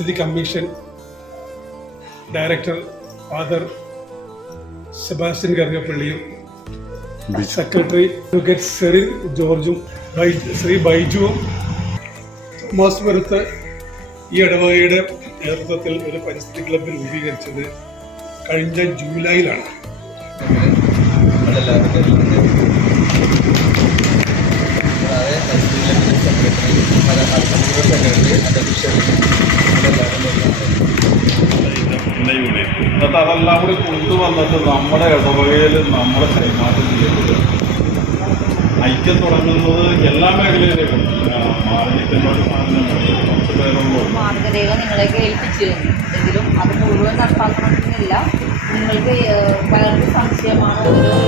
പരിസ്ഥിതി commission director father Sebastian കറുകപ്പള്ളിയും, secretary advocate Serin ജോർജും, ശ്രീ ബൈജുവും, തോമസ് പുരത്ത് ഈ ഇടവകയുടെ നേതൃത്വത്തിൽ ഒരു പരിസ്ഥിതി ക്ലബ്ബ് രൂപീകരിച്ചത് കഴിഞ്ഞ ജൂലൈയിലാണ്. എന്നിട്ട് അതെല്ലാം കൂടി കൊണ്ടുവന്നിട്ട് നമ്മുടെ ഇടവകയിൽ നമ്മുടെ കൈമാറ്റം ചെയ്യപ്പെടുക. ഐക്യം തുടങ്ങുന്നത് എല്ലാ മേഖലയിലേക്കും മാർഗരേഖ നിങ്ങളെയൊക്കെ ഏൽപ്പിച്ചു എങ്കിലും അത് മുഴുവൻ നടപ്പാക്കണമെന്നില്ല. നിങ്ങൾക്ക് പലർക്കും സംശയമാണ് ഓരോ